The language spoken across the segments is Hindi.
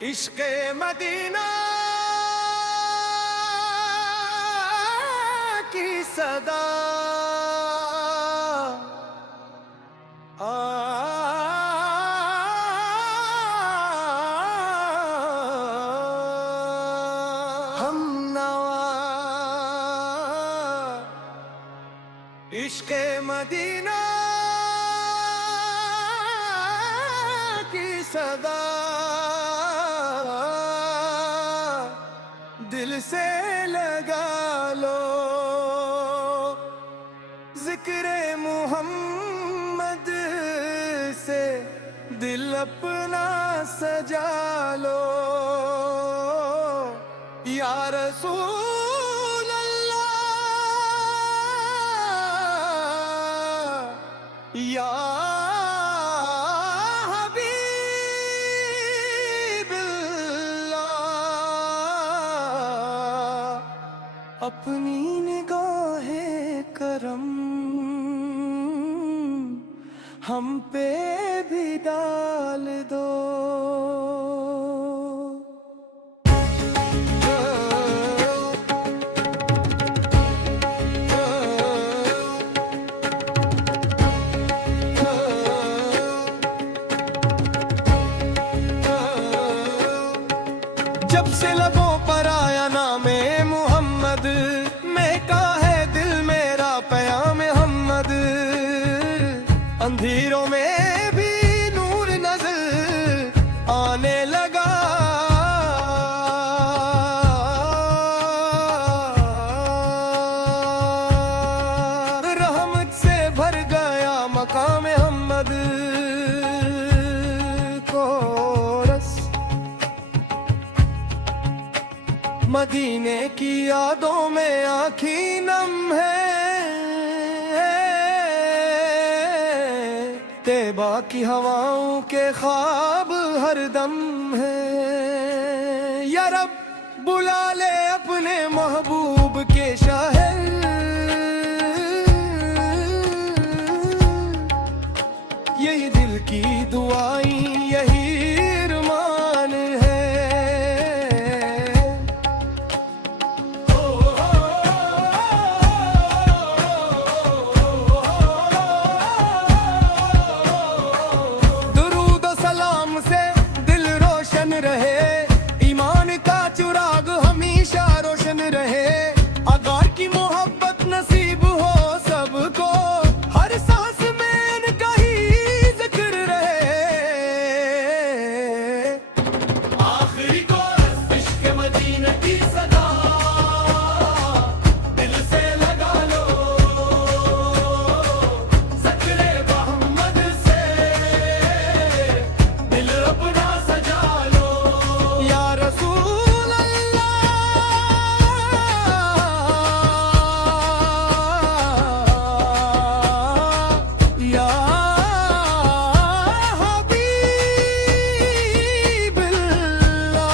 इश्क़े मदीना की सदा हम नवा इश्क़े मदीना की सदा दिल से लगा लो, जिक्रे मोहम्मद से दिल अपना सजा लो। या रसूल अल्लाह, या हबीब अल्लाह, अपनी निगाहे करम हम पे भी डाल दो। जब से लबों पर आया नामे मोहम्मद, महका है दिल मेरा प्याम मोहम्मद। अंधेरों में भी नूर नजर आने लगा, रहमत से भर गया मकाम मोहम्मद को। मदीने की यादों में आँखी नम है, तैबा की हवाओं के ख्वाब हरदम है। या रब बुला ले अपने महबूब के शहर, यही दिल की दुआएं यही अरमान है। रहे ईमान का चुराग हमेशा रोशन रहे, अगार की मोहब्बत नसीब हो सबको, हर सांस में इनका ही जिक्र रहे। आखिरी कोरस इश्क़े मदीना की सदा दिल से लगा लो, ज़िक्रे मोहम्मद से दिल अपना सजा लो। या रसूल अल्लाह, या हबीब अल्लाह,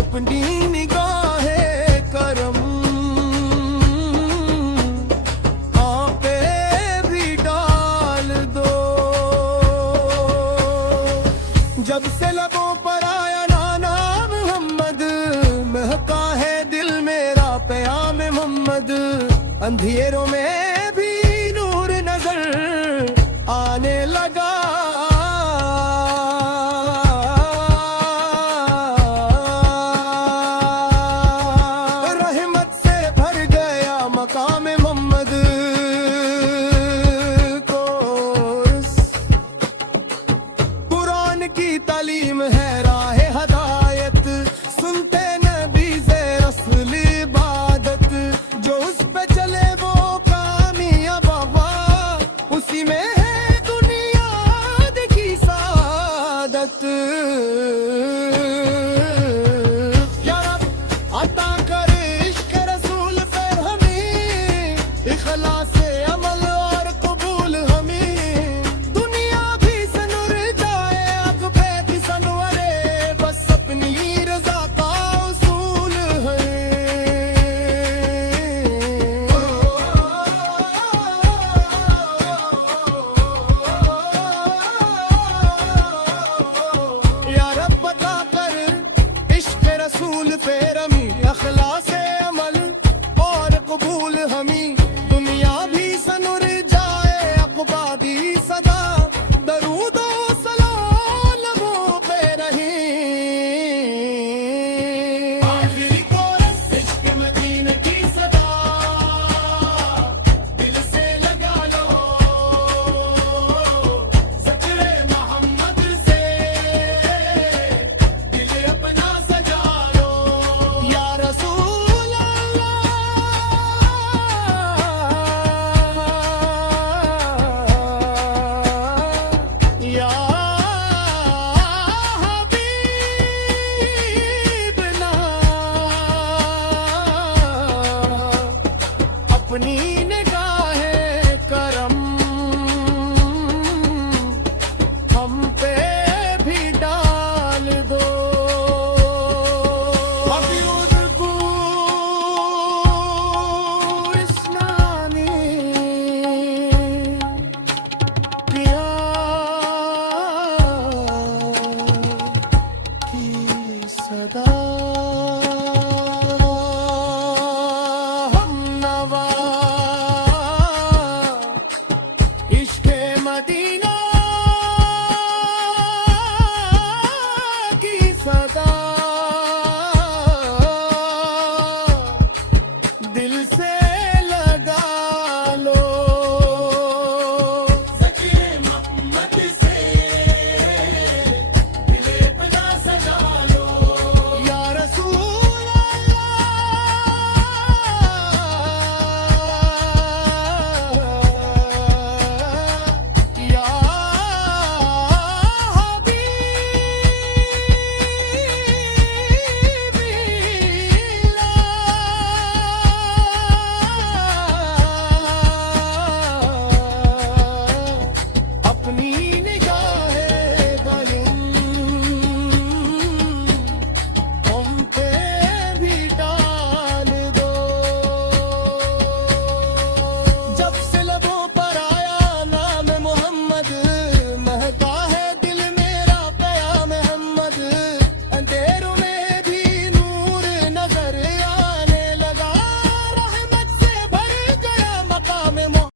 अपनी निगाहे करम आप पे भी डाल दो। जब से लबों पर आया नाम मोहम्मद, महका है दिल मेरा प्याम मोहम्मद। अंधेरों में भी नूर नजर आने लगा, रहमत से भर गया मकाम मोहम्मद को। कुरान की तालीम है राह हदायत, सुनते नबी से रसूल इबादत, जो उस पे चले वो कामयाब हुआ, उसी में है दुनिया की सादत। या रब अता कर इश्क़ रसूल पे हमें, इखलास से अमल और कबूल हमें, दुनिया भी सनुर जाए अब पे भी सनवरे, बस अपनी रज़ा का उसूल है। बनेगा